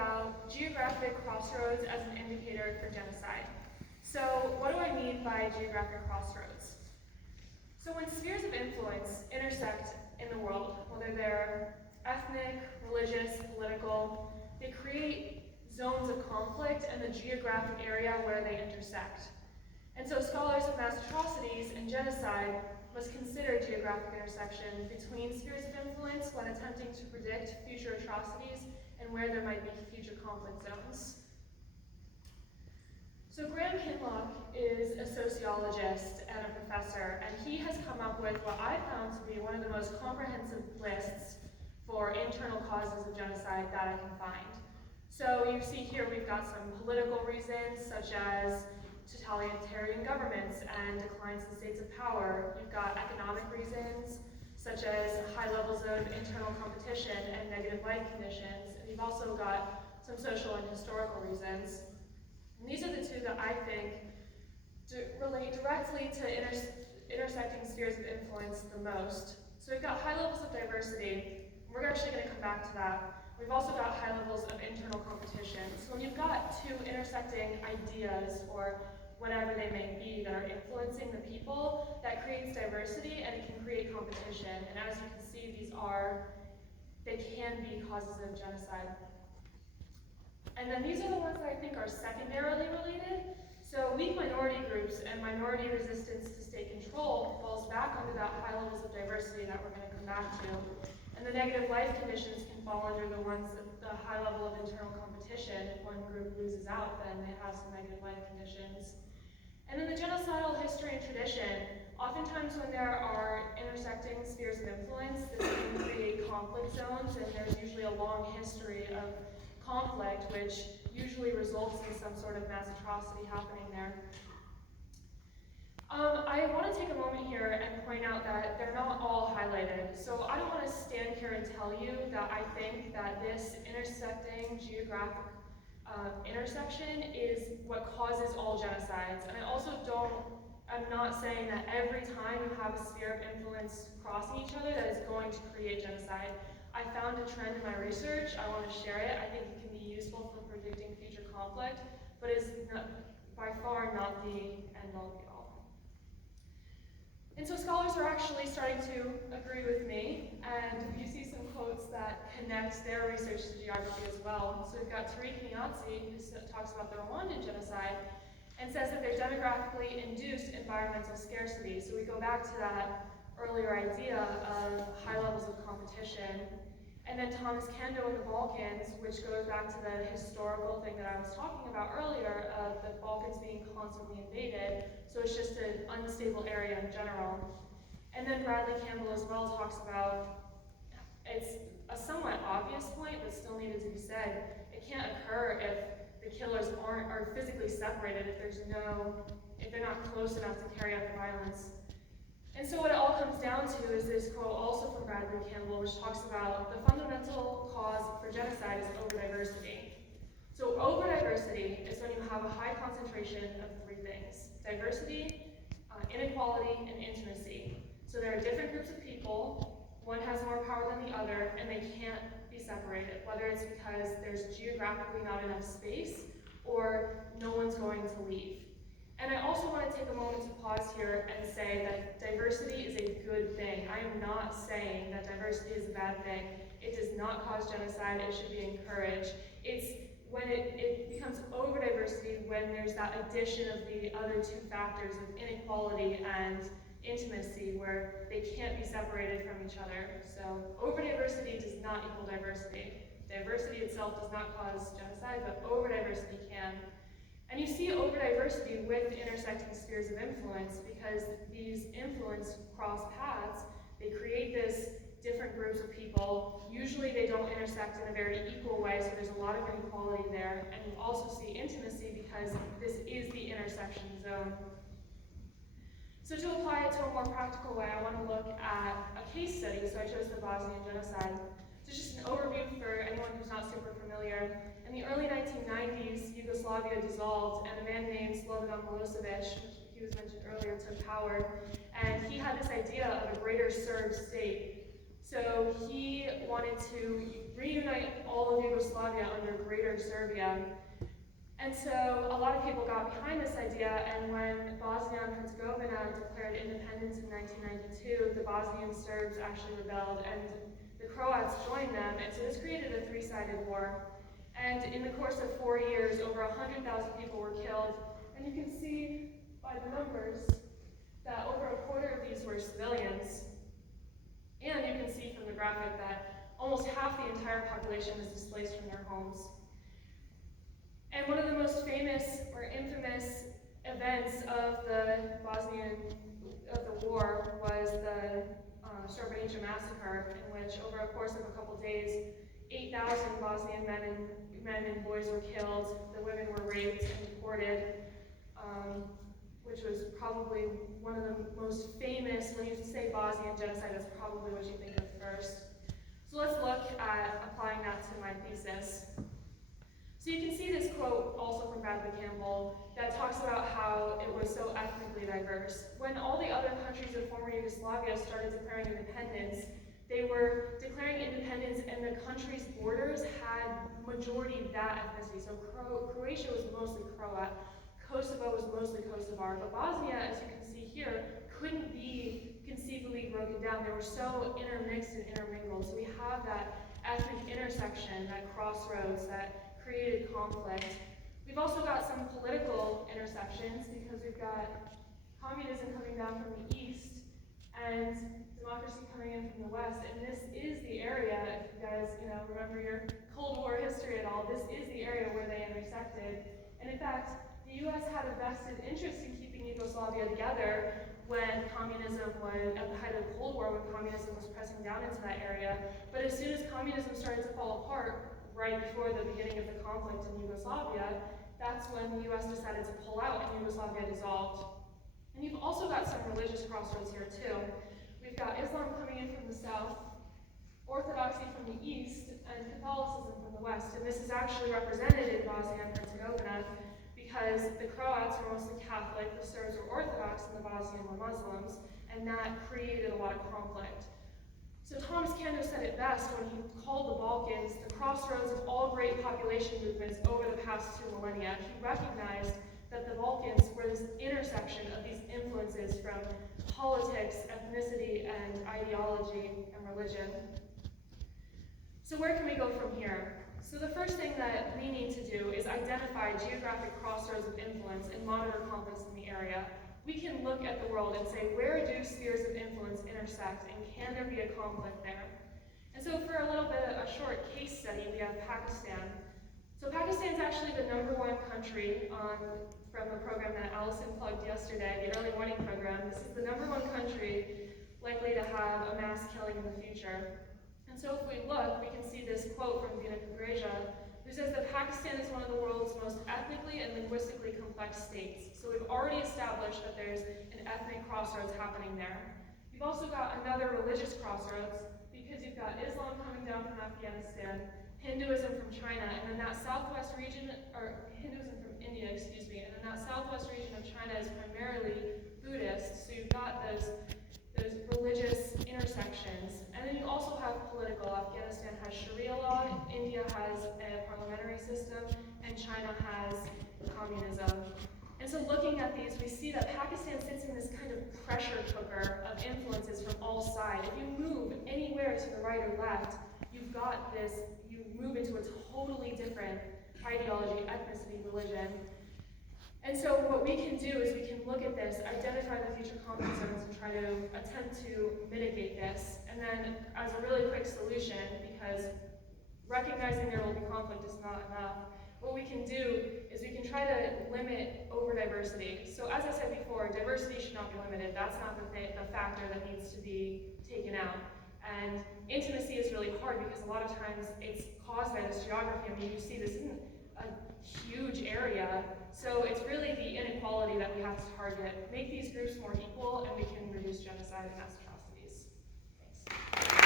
about geographic crossroads as an indicator for genocide. So what do I mean by geographic crossroads? So when spheres of influence intersect in the world, whether they're ethnic, religious, political, they create zones of conflict and the geographic area where they intersect. And so scholars of mass atrocities and genocide must consider geographic intersection between spheres of influence when attempting to predict future atrocities and where there might be future conflict zones. So Graham Kinloch is a sociologist and a professor, and he has come up with what I found to be one of the most comprehensive lists for internal causes of genocide that I can find. So you see here we've got some political reasons, such as totalitarian governments and declines in states of power. You've got economic reasons, such as high levels of internal competition and negative life conditions. And you've also got some social and historical reasons. And these are the two that I think relate directly to intersecting spheres of influence the most. So we've got high levels of diversity. We're actually going to come back to that. We've also got high levels of internal competition. So when you've got two intersecting ideas, or whatever they may be, that are influencing the people, that creates diversity and it can create competition. And as you can see, they can be causes of genocide. And then these are the ones that I think are secondarily related. So weak minority groups and minority resistance to state control falls back under that high levels of diversity that we're going to come back to. And the negative life conditions can fall under the ones that the high level of internal competition. If one group loses out, then they have some negative life conditions. And then the genocidal history and tradition, oftentimes when there are intersecting spheres of influence, this can create conflict zones, and there's usually a long history of conflict, which usually results in some sort of mass atrocity happening there. I want to take a moment here and point out that they're not all highlighted. So I don't want to stand here and tell you that I think that this intersecting geographic intersection is what causes all genocides. And I'm not saying that every time you have a sphere of influence crossing each other that is going to create genocide. I found a trend in my research. I want to share it. I think it can be useful for predicting future conflict, but it's by far not the end-all be-all. And so scholars are actually starting to agree with me, and you see some quotes that connect their research to geography as well. So we've got Tariq Niazi, who talks about the Rwandan genocide, and says that there's demographically induced environmental scarcity. So we go back to that earlier idea of high levels of competition. And then Thomas Kando in the Balkans, which goes back to the historical thing that I was talking about earlier of the Balkans being constantly invaded, so it's just an unstable area in general. And then Bradley Campbell as well talks about, it's a somewhat obvious point, but still needed to be said, it can't occur if the killers are physically separated, if they're not close enough to carry out the violence. And so what it all comes down to is this quote also from Bradley Campbell, which talks about the fundamental cause for genocide is overdiversity. So overdiversity is when you have a high concentration of three things: diversity, inequality, and intimacy. So there are different groups of people, one has more power than the other, and they can't be separated, whether it's because there's geographically not enough space or no one's going to leave. And I also want to take a moment to pause here and say that diversity is a good thing. I am not saying that diversity is a bad thing. It does not cause genocide. It should be encouraged. It's when it becomes over-diversity when there's that addition of the other two factors of inequality and intimacy where they can't be separated from each other. So over-diversity does not equal diversity. Diversity itself does not cause genocide, but over-diversity can. And you see over-diversity with intersecting spheres of influence because these influence cross paths. They create this different groups of people. Usually they don't intersect in a very equal way, so there's a lot of inequality there. And you also see intimacy because this is the intersection zone. So to apply it to a more practical way, I want to look at a case study. So I chose the Bosnian genocide. So just an overview for anyone who's not super familiar. In the early 1990s, Yugoslavia dissolved, and a man named Slobodan Milosevic, he was mentioned earlier, took power. And he had this idea of a greater Serb state. So he wanted to reunite all of Yugoslavia under Greater Serbia. And so a lot of people got behind this idea, and when Bosnia and Herzegovina declared independence in 1992, the Bosnian Serbs actually rebelled, and the Croats joined them, and so this created a three-sided war. And in the course of 4 years, over 100,000 people were killed, and you can see by the numbers that over a quarter of these were civilians. And you can see from the graphic that almost half the entire population was displaced from their homes. And one of the most famous or infamous events of the war was the Srebrenica massacre, in which over a course of a couple days, 8,000 Bosnian men and boys were killed. The women were raped and deported, which was probably one of the most famous. When you say Bosnian genocide, that's probably what you think of first. So let's look at applying that to my thesis. So you can see this quote also from Bradley Campbell that talks about how it was so ethnically diverse. When all the other countries of former Yugoslavia started declaring independence, they were declaring independence and the country's borders had majority of that ethnicity. So Croatia was mostly Croat, Kosovo was mostly Kosovar, but Bosnia, as you can see here, couldn't be conceivably broken down. They were so intermixed and intermingled. So we have that ethnic intersection, that crossroads, that created conflict. We've also got some political intersections because we've got communism coming down from the east and democracy coming in from the west. And this is the area, if you guys remember your Cold War history at all, this is the area where they intersected. And in fact, the US had a vested interest in keeping Yugoslavia together when communism was, at the height of the Cold War, when communism was pressing down into that area. But as soon as communism started to fall apart, right before the beginning of the conflict in Yugoslavia, that's when the US decided to pull out and Yugoslavia dissolved. And you've also got some religious crossroads here too. We've got Islam coming in from the south, Orthodoxy from the east, and Catholicism from the west. And this is actually represented in Bosnia and Herzegovina because the Croats were mostly Catholic, the Serbs were Orthodox, and the Bosnians were Muslims, and that created a lot of conflict. So Thomas Kando said it best when he called the Balkans the crossroads of all great population movements over the past 2 millennia. He recognized that the Balkans were this intersection of these influences from politics, ethnicity, and ideology and religion. So where can we go from here? So the first thing that we need to do is identify geographic crossroads of influence and monitor conflicts in the area. We can look at the world and say, where do spheres of influence intersect, and can there be a conflict there? And so for a little bit, a short case study, we have Pakistan. So Pakistan is actually the #1 country from the program that Allison plugged yesterday, the early warning program. This is the #1 country likely to have a mass killing in the future. And so if we look, we can see this quote from Vina Kugreja, who says that Pakistan is one of the world's most ethnically and linguistically complex states. So we've already established that there's an ethnic crossroads happening there. You've also got another religious crossroads because you've got Islam coming down from Afghanistan, Hinduism from China, and then that southwest region, or Hinduism from India, excuse me, and then that southwest region of China is primarily Buddhist. So you've got those religious intersections. And then you also have political. Afghanistan has Sharia law, India has a parliamentary system, and China has communism. And so looking at these, we see that Pakistan sits in this kind of pressure cooker of influences from all sides. If you move anywhere to the right or left, you've got this, you move into a totally different ideology, ethnicity, religion. And so what we can do is we can look at this, identify the future conflict zones, and try to attempt to mitigate this. And then as a really quick solution, because recognizing there will be conflict is not enough, what we can do is we can try to limit over-diversity. So as I said before, diversity should not be limited. That's not the factor that needs to be taken out. And intimacy is really hard because a lot of times it's caused by this geography. I mean, you see this isn't a huge area. So it's really the inequality that we have to target. Make these groups more equal, and we can reduce genocide and mass atrocities. Thanks.